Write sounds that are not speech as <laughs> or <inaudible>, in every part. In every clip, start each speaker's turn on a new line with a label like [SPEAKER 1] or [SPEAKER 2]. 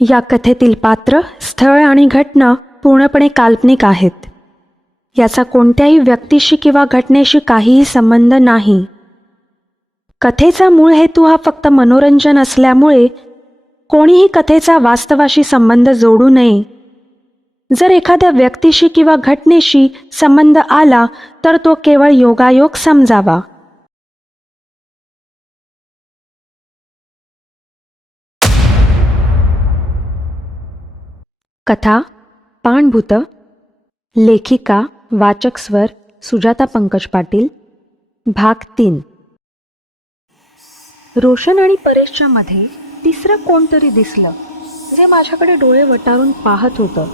[SPEAKER 1] या कथेतील पात्र स्थळ आणि घटना पूर्णपणे काल्पनिक आहेत. याचा कोणत्याही व्यक्तीशी किंवा घटनेशी काहीही संबंध नाही. कथेचा मूळ हेतू हा फक्त मनोरंजन असल्यामुळे कोणीही कथेचा वास्तवाशी संबंध जोडू नये. जर एखाद्या व्यक्तीशी किंवा घटनेशी संबंध आला तर तो केवळ योगायोग समजावा. कथा पाणभूत लेखिका वाचक स्वर सुजाता पंकज पाटील भाग तीन. रोशन आणि परेशच्या मध्ये तिसरं कोणतरी दिसलं जे माझ्याकडे डोळे वटारून पाहत होतं.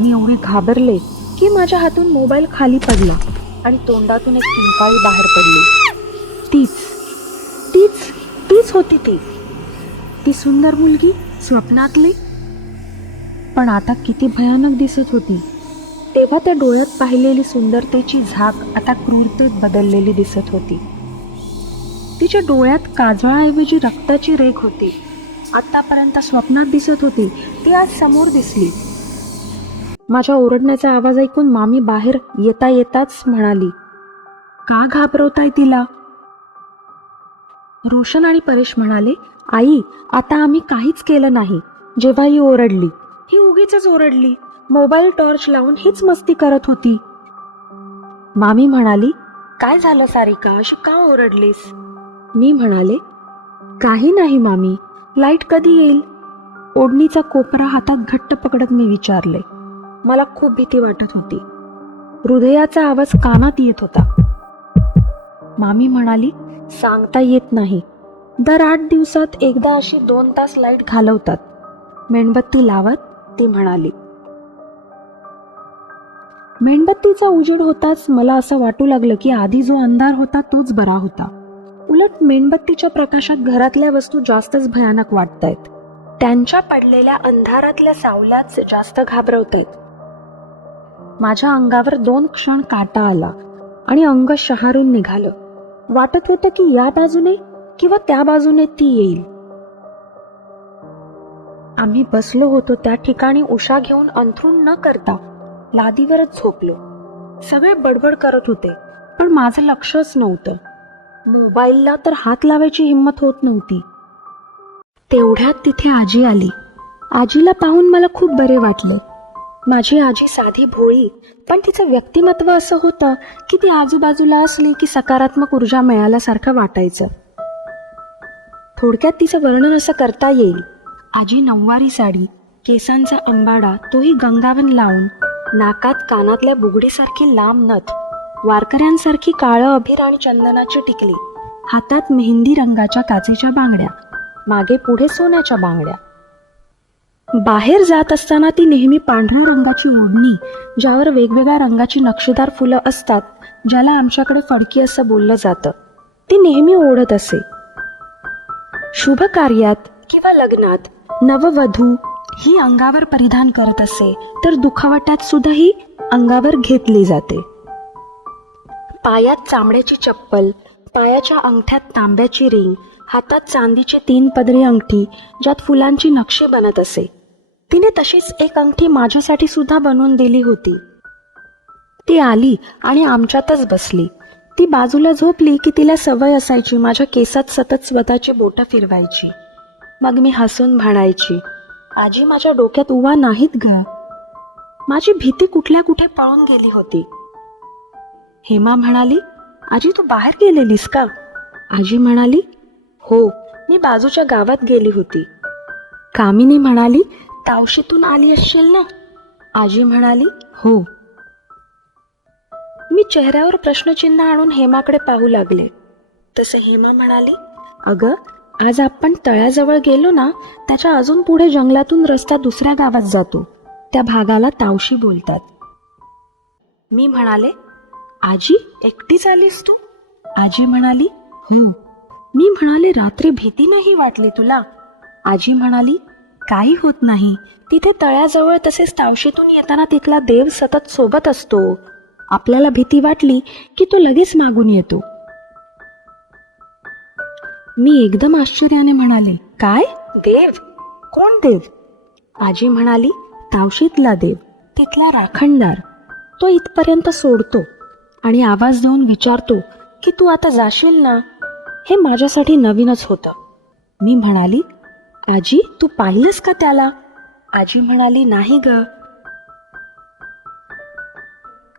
[SPEAKER 1] मी एवढे घाबरले की माझ्या हातून मोबाईल खाली पडला आणि तोंडातून एक किंकाळी बाहेर पडली. तीच तीच तीच होती ती. ती सुंदर मुलगी स्वप्नातली पण आता किती भयानक दिसत होती. तेव्हा त्या डोळ्यात पाहिलेली सुंदरतेची झाक आता क्रूरतेत बदललेली दिसत होती. तिच्या डोळ्यात काजळाऐवजी रक्ताची रेख होती. आतापर्यंत स्वप्नात दिसत होती. ती आज समोर दिसली. माझ्या ओरडण्याचा आवाज ऐकून मामी बाहेर येता येताच म्हणाली का घाबरवताय तिला? रोशन आणि परेश म्हणाले आई आता आम्ही काहीच केलं नाही. जेव्हा ही ओरडली. ही उगीच ओरडली. मोबाईल टॉर्च लावून हीच मस्ती करत होती. मामी म्हणाली काय झालं सारिका? अशी का ओरडलीस? मी म्हणाले काही नाही मामी. लाइट कधी येईल? ओढणीचा कोपरा हातात घट्ट पकडत मी विचारले. मला खूप भीती वाटत होती. हृदयाचा आवाज कानात येत होता. मामी म्हणाली सांगता येत नाही. दर आठ दिवसात एकदा अशी दोन तास लाइट घालवतात. मेणबत्ती लावत ती म्हणाली मेणबत्तीचा उजेड होताच मला असं वाटू लागलं की आधी जो अंधार होता तोच बरा होता. उलट मेणबत्तीच्या प्रकाशात घरातल्या वस्तू जास्तच भयानक वाटतायत. त्यांच्या पडलेल्या अंधारातल्या सावल्याच जास्त घाबरवतायत. माझ्या अंगावर दोन क्षण काटा आला आणि अंग शहारून निघालं. वाटत होतं की या बाजूने किंवा त्या बाजूने ती येईल. आम्ही बसलो होतो त्या ठिकाणी उषा घेऊन अंथरूण न करता. लादीवरच झोपलो. सगळे बडबड करत होते पण माझं लक्षच नव्हतं. मोबाईलला तर हात लावायची हिंमत होत नव्हती. तेवढ्यात तिथे आजी आली. आजीला पाहून मला खूप बरे वाटले. माझी आजी साधी भोळी पण तिचं व्यक्तिमत्व असं होतं की ती आजूबाजूला असली की सकारात्मक ऊर्जा मिळाल्यासारखं वाटायचं. थोडक्यात तिचं वर्णन असं करता येईल. आजी नऊवारी साडी केसांचा अंबाडा तोही गंगावन लावून नाकात कानातल्या बुगडीसारखी लांब नथ वारकऱ्यांसारखी काळं अभिर आणि चंदनाची टिकली हातात मेहंदी रंगाच्या काचेच्या बांगड्या मागे पुढे सोन्याच्या बांगड्या. बाहेर जात असताना ती नेहमी पांढऱ्या रंगाची ओढणी ज्यावर वेगवेगळ्या रंगाची नक्षीदार फुलं असतात ज्याला आमच्याकडे फडकी असं बोललं जातं. ती नेहमी ओढत असे. शुभ कार्यात किंवा लग्नात नववधू ही अंगावर परिधान करत असे तर दुखावटात सुद्धा ही अंगावर घेतली जाते. पायात चामड्याची चप्पल पायाच्या अंगठ्यात तांब्याची रिंग हातात चांदीची तीन पदरी अंगठी ज्यात फुलांची नक्षी बनत असे. तिने तशीच एक अंगठी माझ्यासाठी सुद्धा बनवून दिली होती. ती आली आणि आमच्यातच बसली. ती बाजूला झोपली की तिला सवय असायची माझ्या केसात सतत स्वतःची बोटं फिरवायची. मग मी हसून म्हणायची आजी माझ्या डोक्यात उवा नाहीत ग. माझी भीती कुठल्या कुठे पळून गेली होती. हेमा म्हणाली आजी तू बाहेर गेलेलीस का? आजी म्हणाली हो मी बाजूच्या गावात गेली होती. कामिनी म्हणाली तावशीतून आली असशील ना? आजी म्हणाली हो. मी चेहऱ्यावर प्रश्नचिन्ह आणून हेमाकडे पाहू लागले. तसे हेमा म्हणाली अगं आज आपण तळ्याजवळ गेलो ना त्याच्या अजून पुढे जंगलातून रस्ता दुसऱ्या गावात जातो. त्या भागाला तावशी बोलतात. मी म्हणाले आजी एकटीच आलीस तू? आजी म्हणाली हो. मी म्हणाले रात्री भीती नाही वाटली तुला? आजी म्हणाली काही होत नाही. तिथे तळ्याजवळ तसेच तावशीतून येताना तिथला देव सतत सोबत असतो. आपल्याला भीती वाटली की तो लगेच मागून येतो. मी एकदम आश्चर्याने म्हणाले काय? देव. कोण देव? आजी म्हणाली तावशीतला देव. तिथला राखणदार. तो इथपर्यंत सोडतो आणि आवाज देऊन विचारतो की तू आता जाशील ना? हे माझ्यासाठी नवीनच होतं. मी म्हणाली आजी तू पाहिलंस का त्याला? आजी म्हणाली नाही ग.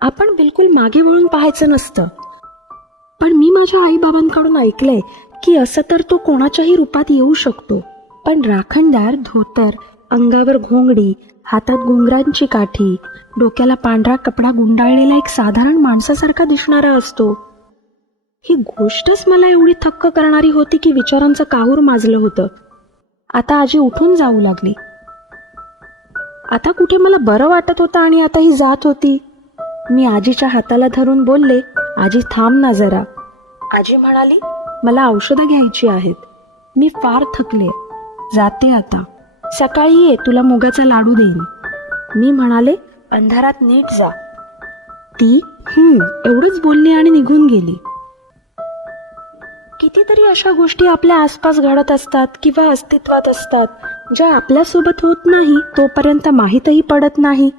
[SPEAKER 1] आपण बिलकुल मागे वळून पाहायचं नसतं. पण मी माझ्या आईबाबांकडून ऐकलंय की असं तर तो कोणाच्याही रूपात येऊ शकतो. पण राखणदार धोतर अंगावर घोंगडी हातात घुंगरांची काठी डोक्याला पांढरा कपडा गुंडाळलेला एक साधारण माणसासारखा दिसणारा असतो. ही गोष्टच मला एवढी थक्क करणारी होती की विचारांचं काहूर माजलं होतं. आता आजी उठून जाऊ लागली. आता कुठे मला बरं वाटत होतं आणि आता ही जात होती. मी आजीच्या हाताला धरून बोलले आजी थांब ना जरा. आजी म्हणाली मला औषधं घ्यायची आहेत. मी फार थकले. जाते आता. सकाळी ये तुला मुगाचा लाडू देईन. मी म्हणाले अंधारात नीट जा. ती हम्म एवढंच बोलली आणि निघून गेली. कितीतरी अशा गोष्टी आपल्या आसपास घडत असतात किंवा अस्तित्वात असतात ज्या आपल्यासोबत होत नाही तोपर्यंत माहीतही पडत नाही.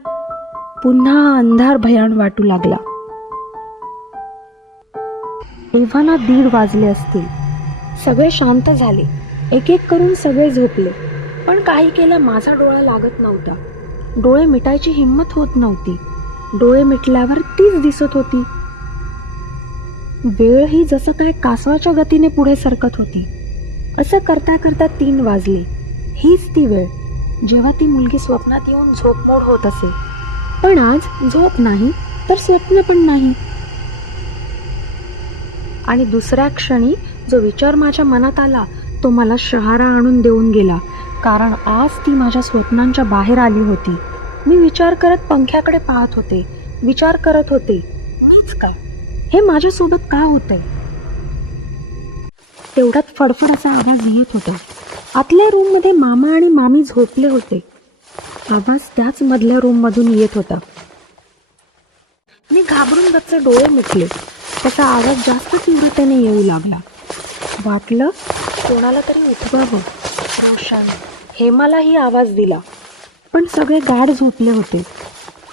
[SPEAKER 1] पुन्हा अंधार भयान वाटू लागला. एव्हाना दीड वाजले असतील. सगळे शांत झाले. एक एक करून सगळे झोपले. पण काही केलं माझा डोळा लागत नव्हता. डोळे मिटायची हिंमत होत नव्हती. डोळे मिटल्यावर तीच दिसत होती. वेळ ही जसं काय कासवाच्या गतीने पुढे सरकत होती. असं करता करता तीन वाजले. हीच ती वेळ. जेव्हा ती मुलगी स्वप्नात येऊन झोपमोड होत असे. पण आज झोप नाही तर स्वप्न पण नाही. आणि दुसऱ्या क्षणी जो विचार माझ्या मनात आला तो मला शहारा आणून देऊन गेला. कारण आज ती माझ्या स्वप्नांच्या बाहेर आली होती. मी विचार करत पंख्याकडे पाहत होते. विचार करत होते मीच का हे माझ्यासोबत का होतंय? तेवढ्यात फडफड असा आवाज येत होता. आतल्या रूममध्ये मामा आणि मामी झोपले होते. आवाज त्याच मधल्या रूममधून येत होता. मी घाबरून गच्च डोळे मिटले त्याचा आवाज जास्त तीव्रतेने येऊ लागला. वाटलं कोणाला तरी उठवावं. रोशन हेमालाही आवाज दिला. पण सगळे गाढ झोपले होते.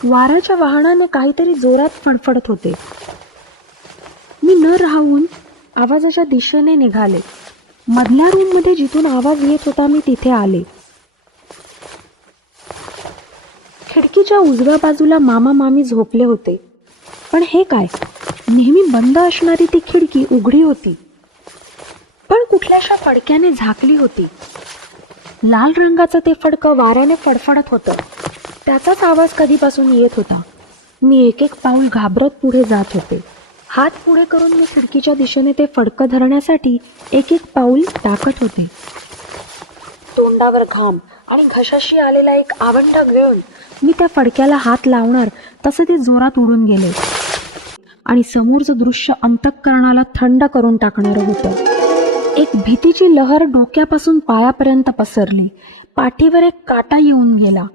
[SPEAKER 1] वाराच्या वाहनाने काहीतरी जोरात फडफडत होते. मी न राहून आवाजाच्या दिशेने निघाले. मधल्या रूममध्ये जिथून आवाज येत होता मी तिथे आले. खिडकीच्या उजव्या बाजूला मामा मामी झोपले होते. पण हे काय? नेहमी बंद असणारी ती खिडकी उघडी होती. पण कुठल्याशा फडक्याने झाकली होती. लाल रंगाचं ते फडकं वाऱ्याने फडफडत होतं. त्याचाच आवाज कधीपासून येत होता. मी एक एक पाऊल घाबरत पुढे जात होते. हात पुढे करून मी खिडकीच्या दिशेने ते फडकं धरण्यासाठी एक एक पाऊल टाकत होते. तोंडावर घाम आणि घशाशी आलेला एक आवंडा घेऊन मी त्या फडक्याला हात लावणार तसे ते जोरात उडून गेले. आणि समोरचं दृश्य अंतःकरणाला थंड करून टाकणारं होतं. एक भीतीची लहर डोक्यापासून पायापर्यंत पसरली. पाठीवर एक काटा येऊन गेला.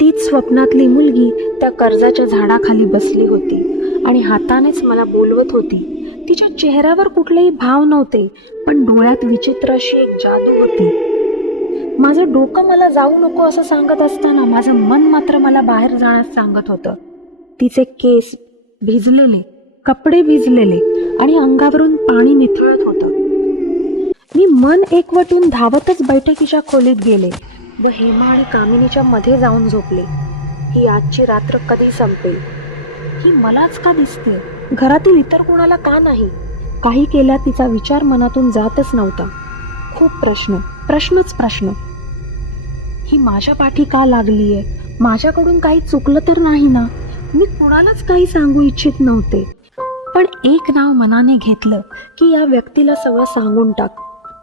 [SPEAKER 1] तीच स्वप्नातली मुलगी त्या कर्जाच्या झाडाखाली बसली होती आणि हातानेच मला बोलवत होती. तिच्या चेहऱ्यावर कुठलेही भाव नव्हते पण डोळ्यात विचित्र अशी एक जादू होती. माझं डोकं मला जाऊ नको असं सांगत असताना माझं मन मात्र मला बाहेर जाण्यास सांगत होतं. तिचे केस भिजलेले कपडे भिजलेले आणि अंगावरून पाणी निथळत होतं. मी मन एकवटून धावतच बैठकीच्या खोलीत गेले व हेमा आणि कामिनीच्या मध्ये जाऊन झोपले. ही आजची रात्र कधी संपेल? ही मलाच का दिसते? घरातील इतर कोणाला का नाही? काही केल्या तिचा विचार मनातून जातच नव्हता. खूप प्रश्न प्रश्नच प्रश्न. ही माझ्या पाठी का लागलीये? माझ्याकडून काही चुकलं तर नाही ना? मी कुणालाच काही सांगू इच्छित नव्हते. पण एक नाव मनाने घेतलं की या व्यक्तीला सगळं सांगून टाक.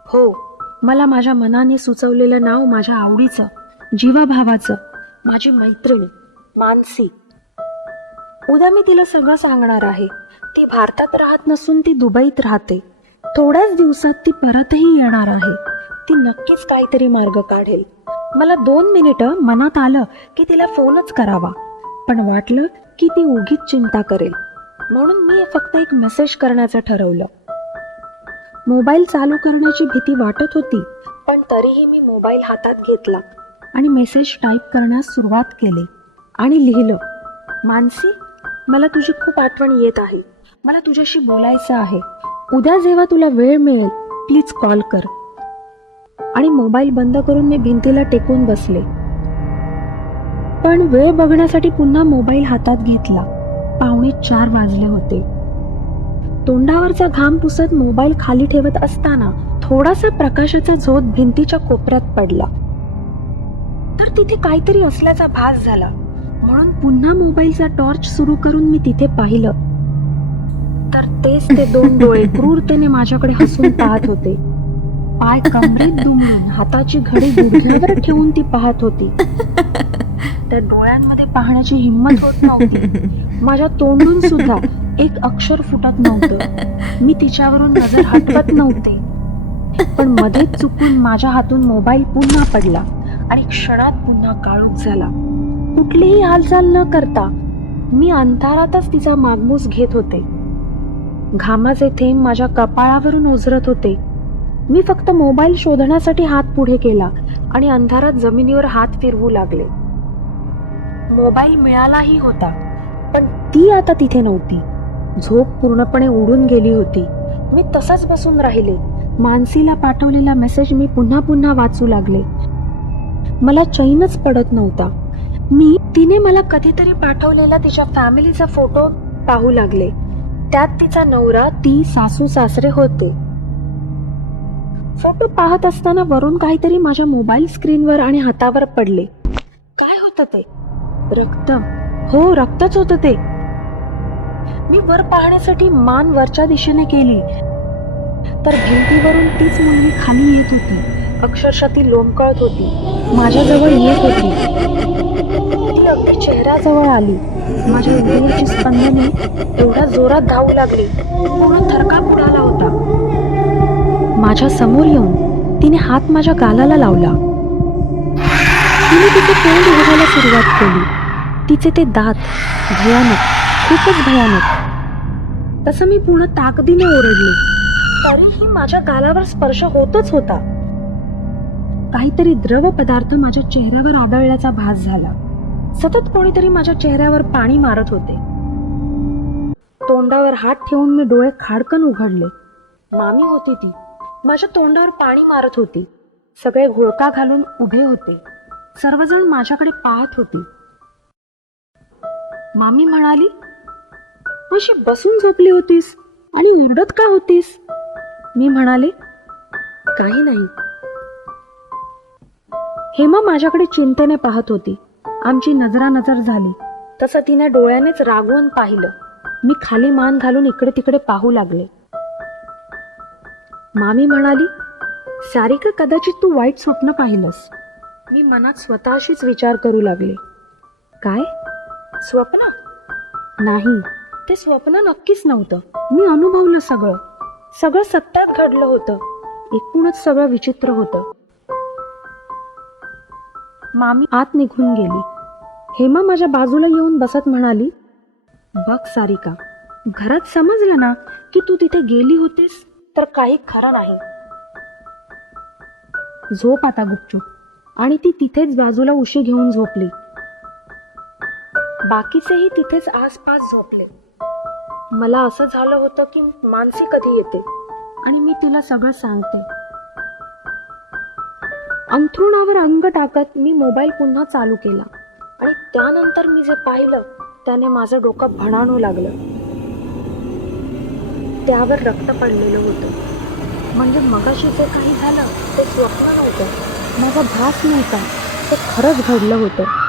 [SPEAKER 1] हो मला माझ्या मनाने सुचवलेलं नाव माझ्या आवडीचं जीवाभावाचं माझी मैत्रिणी मानसी. उद्या मी तिला सगळं सांगणार आहे. ती भारतात राहत नसून ती दुबईत राहते. थोड्याच दिवसात ती परतही येणार आहे. ती नक्कीच काहीतरी मार्ग काढेल. मला दोन मिनिटं मनात आलं की तिला फोनच करावा. पण वाटलं की ती उगीच चिंता करेल. म्हणून मी फक्त एक मेसेज करण्याचं ठरवलं. मोबाईल चालू करण्याची भीती वाटत होती पण तरीही मी मोबाईल हातात घेतला आणि मेसेज टाईप करण्यास सुरुवात केली आणि लिहिलं मानसी मला तुझी खूप आठवण येत आहे. मला तुझ्याशी बोलायचं आहे. उद्या जेव्हा तुला वेळ मिळेल प्लीज कॉल कर. आणि मोबाईल बंद करून मी भिंतीला टेकून बसले. पण वेळ बघण्यासाठी पुन्हा मोबाईल हातात घेतला. पावणे चार वाजले होते. तोंडावरचा घाम पुसत मोबाईल खाली ठेवत असताना थोडासा प्रकाशाचा झोत भिंतीच्या कोपऱ्यात पडला. तर तिथे काहीतरी असल्याचा भास झाला. म्हणून पुन्हा मोबाईलचा टॉर्च सुरू करून मी तिथे पाहिलं. तर तेच ते दोन डोळे <laughs> क्रूरतेने माझ्याकडे हसून पाहत होते. पाय कमरेत दुमडून हाताची घडी गुडघ्यावर ठेवून ती पाहत होती. त्या डोळ्यांमध्ये पाहण्याची हिंमत होत नव्हती. <laughs> माझ्या तोंडून सुद्धा एक अक्षर फुटत नव्हतं. मी तिच्यावरून नजर हटवत नव्हते. पण मध्येच चुकून माझ्या हातून मोबाईल पुन्हा पडला आणि क्षणात पुन्हा काळोख झाला. कुठलीही हालचाल न करता मी अंधारातच तिचा मागमूस घेत होते. घामाचे थेंब माझ्या कपाळावरून ओझरत होते. मी फक्त मोबाईल शोधण्यासाठी हात पुढे केला आणि अंधारात जमिनीवर हात फिरवू लागले. मोबाईल मिळालाही होता. पण ती आता तिथे नव्हती. झोप पूर्णपणे उडून गेली होती. मी तसाच बसून राहिले. मानसीला पाठवलेला मेसेज मी पुन्हा पुन्हा वाचू लागले. मला चैनच पडत नव्हता. मी तिने मला कधीतरी पाठवलेला तिच्या फॅमिलीचा फोटो पाहू लागले. त्यात तिचा नवरा ती सासू सासरे होते. फोटो पाहत असताना वरून काहीतरी माझ्या मोबाईल स्क्रीनवर आणि हातावर पडले. काय होतं ते? रक्त. हो रक्तच होतं ते. मी वर पाहण्यासाठी मान वरच्या दिशेने केली. तर भिंतीवरून तीच मुलगी खाली येत होती. अक्षरशः ती लोंबकळत होती. माझ्याजवळ येत होती. ती अगदी चेहऱ्याजवळ आली. माझ्या हृदयाची स्पंदने एवढ्या जोरात धावू लागली. म्हणून थरकाप उडाला होता? माझ्यासमोर येऊन तिने हात माझ्या गालाला लावला. तिने तिचे तोंड उघडायला सुरुवात केली. तिचे ते दात भयानक खूपच भयानक. तसं मी पूर्ण ताकदीने ओरडले. तरीही माझ्या गालावर स्पर्श होतच होता. काहीतरी द्रव पदार्थ माझ्या चेहऱ्यावर आदळल्याचा भास झाला. सतत कोणीतरी माझ्या चेहऱ्यावर पाणी मारत होते. तोंडावर हात ठेवून मी डोळे खाडकन उघडले. मामी होती ती. माझ्या तोंडावर पाणी मारत होती. सगळे घोळका घालून उभे होते. सर्वजण माझ्याकडे पाहत होती. मामी म्हणाली अशी बसून झोपली होतीस आणि उरडत का होतीस? मी म्हणाले काही नाही. हेमा माझ्याकडे चिंतेने पाहत होती. आमची नजरानजर झाली. तसं तिने डोळ्यानेच रागवून पाहिलं. मी खाली मान घालून इकडे तिकडे पाहू लागले. मामी म्हणाली सारिका कदाचित तू वाईट स्वप्न पाहिलंस? मी मनात स्वतःशीच विचार करू लागले. काय? स्वप्न? नाही. ते स्वप्न नक्कीच नव्हतं. मी अनुभवलं सगळं. सगळं सत्यात घडलं होतं. एकूणच सगळं विचित्र होतं. मामी आत निघून गेली. हेमा माझ्या बाजूला येऊन बसत म्हणाली बघ सारिका घरात समजलं ना की तू तिथे गेली होतीस? तर काही खरं नाही. झोप आता गुपचूप. आणि ती तिथेच बाजूला उशी घेऊन झोपली. बाकीचेही तिथेच आसपास झोपले. मला असं झालं होतं की मानसी कधी येते? आणि मी तिला सगळं सांगते. अंथरुणावर अंग टाकत मी मोबाईल पुन्हा चालू केला. आणि त्यानंतर मी जे पाहिलं त्याने माझं डोकं भणाणू लागलं. त्यावर रक्त पडलेलं होतं. म्हणजे मगाशी जे काही झालं ते स्वप्न नव्हतं. माझा भास नव्हता. ते खरंच घडलं होतं.